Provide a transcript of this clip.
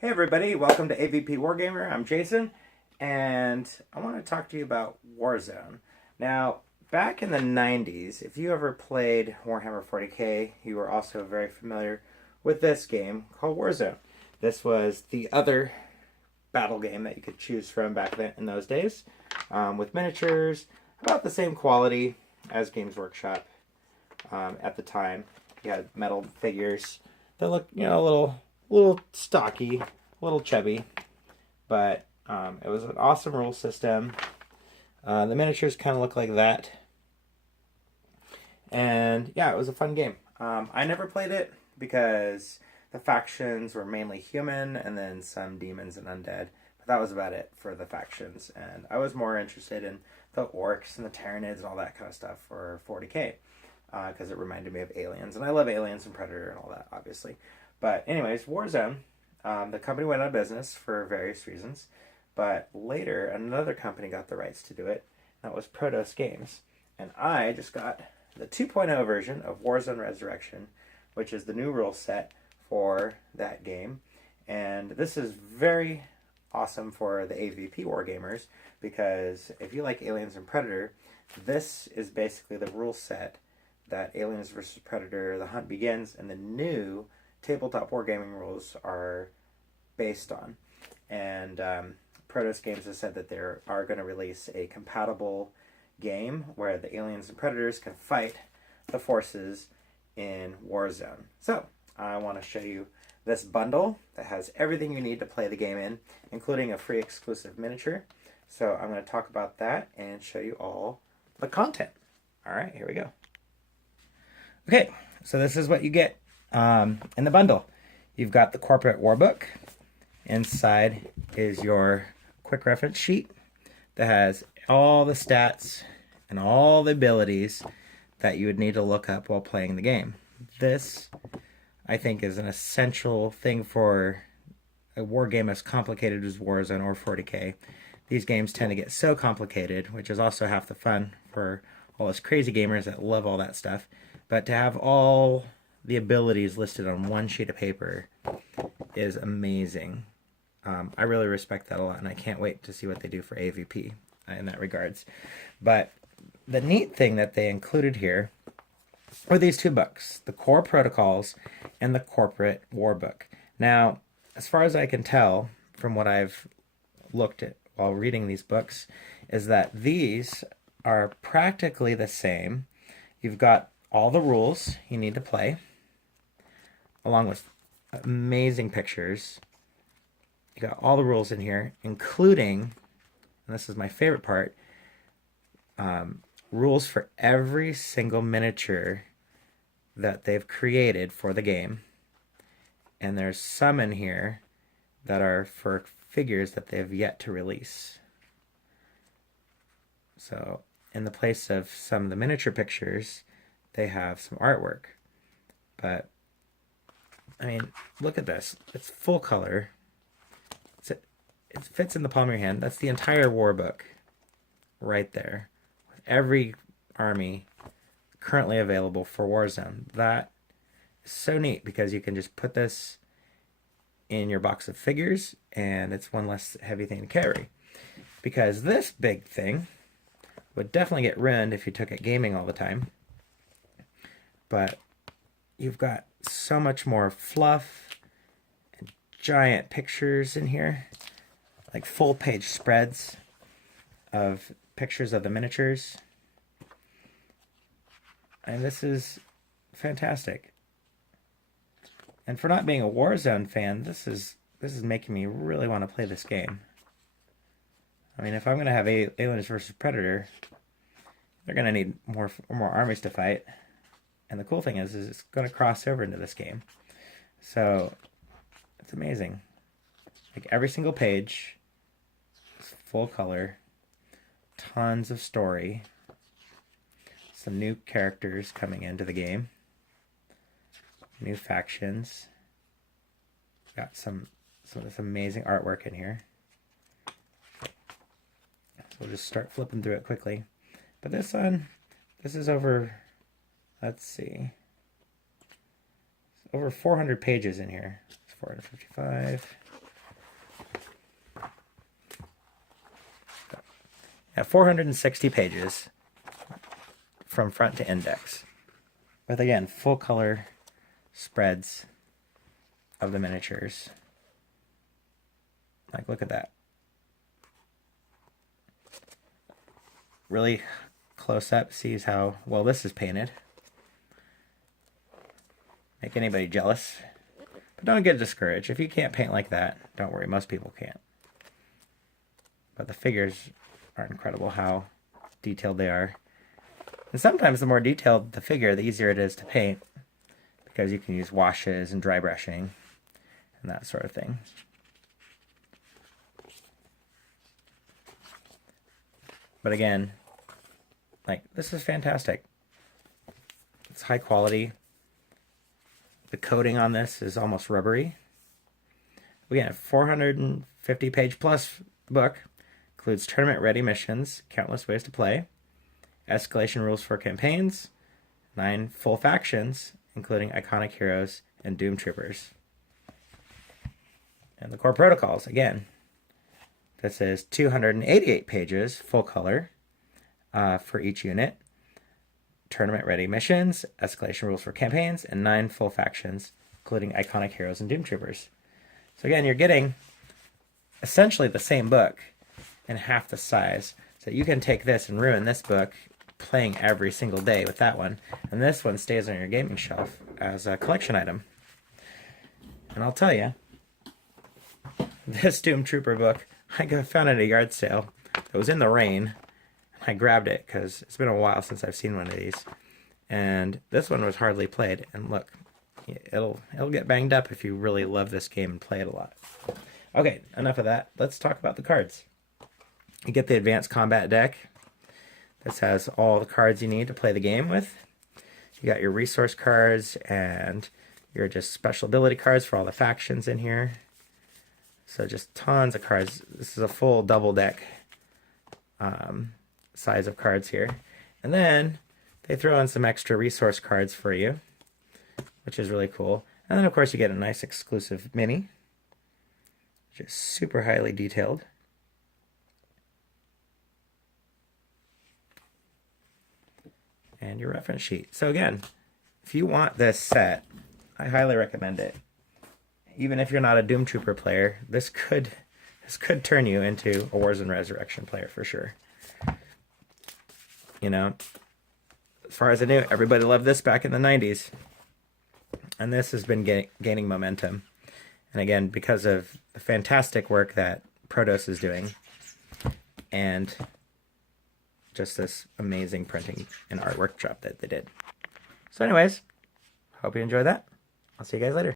Hey everybody, welcome to AVP Wargamer. I'm Jason, and I want to talk to you about Warzone. Now, back in the 90s, if you ever played Warhammer 40k, you were also very familiar with this game called Warzone. This was the other battle game that you could choose from back then in those days, with miniatures about the same quality as Games Workshop at the time. You had metal figures that looked, a little stocky, a little chubby, but it was an awesome rule system. The miniatures kind of look like that, and yeah, it was a fun game. I never played it because the factions were mainly human and then some demons and undead. But that was about it for the factions, and I was more interested in the orcs and the Tyranids and all that kind of stuff for 40k because it reminded me of aliens, and I love aliens and Predator and all that, obviously. But anyways, Warzone, the company went out of business for various reasons, but later another company got the rights to do it. That was Prodos Games, and I just got the 2.0 version of Warzone Resurrection, which is the new rule set for that game. And this is very awesome for the AVP wargamers because if you like Aliens and Predator, this is basically the rule set that Aliens vs. Predator, The Hunt Begins, and the new tabletop wargaming rules are based on. And Protos Games has said that they are going to release a compatible game where the aliens and predators can fight the forces in Warzone. So I want to show you this bundle that has everything you need to play the game in, including a free exclusive miniature. So I'm going to talk about that and show you all the content. All right, here we go. Okay, so this is what you get in the bundle. You've got the corporate warbook. Inside is your quick reference sheet that has all the stats and all the abilities that you would need to look up while playing the game. This, I think, is an essential thing for a war game as complicated as Warzone or 40k. These games tend to get so complicated, which is also half the fun for all us crazy gamers that love all that stuff. But to have all the abilities listed on one sheet of paper is amazing. I really respect that a lot, and I can't wait to see what they do for AVP in that regards. But the neat thing that they included here were these two books, the Core Protocols and the Corporate Warbook. Now, as far as I can tell from what I've looked at while reading these books, is that these are practically the same. You've got all the rules you need to play, along with amazing pictures. You got all the rules in here, including, and this is my favorite part, rules for every single miniature that they've created for the game. And there's some in here that are for figures that they have yet to release. So in the place of some of the miniature pictures, they have some artwork. But I mean, look at this. It's full color. It fits in the palm of your hand. That's the entire war book right there. With every army currently available for Warzone. That is so neat because you can just put this in your box of figures and it's one less heavy thing to carry. Because this big thing would definitely get ruined if you took it gaming all the time. But you've got so much more fluff and giant pictures in here, like full page spreads of pictures of the miniatures. And this is fantastic. And for not being a Warzone fan, this is making me really want to play this game. I mean, if I'm going to have Aliens versus Predator, they're going to need more armies to fight. And the cool thing is it's going to cross over into this game. So it's amazing. Like every single page is full color, tons of story, some new characters coming into the game, new factions. Got some of this amazing artwork in here. So we'll just start flipping through it quickly. But this one, this is over, let's see, over 400 pages in here. It's 455. At 460 pages from front to index. With, again, full color spreads of the miniatures. Like, look at that. Really close up sees how well this is painted. Make anybody jealous. But don't get discouraged. If you can't paint like that, don't worry. Most people can't. But the figures are incredible how detailed they are. And sometimes the more detailed the figure, the easier it is to paint, because you can use washes and dry brushing and that sort of thing. But again, like, this is fantastic. It's high quality. The coating on this is almost rubbery. Again, 450 page plus book. Includes tournament ready missions, countless ways to play, escalation rules for campaigns, 9 full factions, including iconic heroes and Doom Troopers. And the core protocols, again, this is 288 pages, full color, for each unit. Tournament ready missions, escalation rules for campaigns, and 9 full factions, including iconic heroes and Doom Troopers. So again, you're getting essentially the same book in half the size. So you can take this and ruin this book playing every single day with that one. And this one stays on your gaming shelf as a collection item. And I'll tell you, this Doom Trooper book, I found it at a yard sale. It was in the rain. I grabbed it because it's been a while since I've seen one of these. And this one was hardly played. And look, it'll get banged up if you really love this game and play it a lot. Okay, enough of that. Let's talk about the cards. You get the Advanced Combat deck. This has all the cards you need to play the game with. You got your resource cards and your just special ability cards for all the factions in here. So just tons of cards. This is a full double deck size of cards here. And then they throw in some extra resource cards for you, which is really cool. And then of course you get a nice exclusive mini, which is super highly detailed. And your reference sheet. So again, if you want this set, I highly recommend it. Even if you're not a Doom Trooper player, this could turn you into a Warzone Resurrection player for sure. You know, as far as I knew, everybody loved this back in the 90s. And this has been gaining momentum. And again, because of the fantastic work that Prodos is doing, and just this amazing printing and artwork job that they did. So anyways, hope you enjoyed that. I'll see you guys later.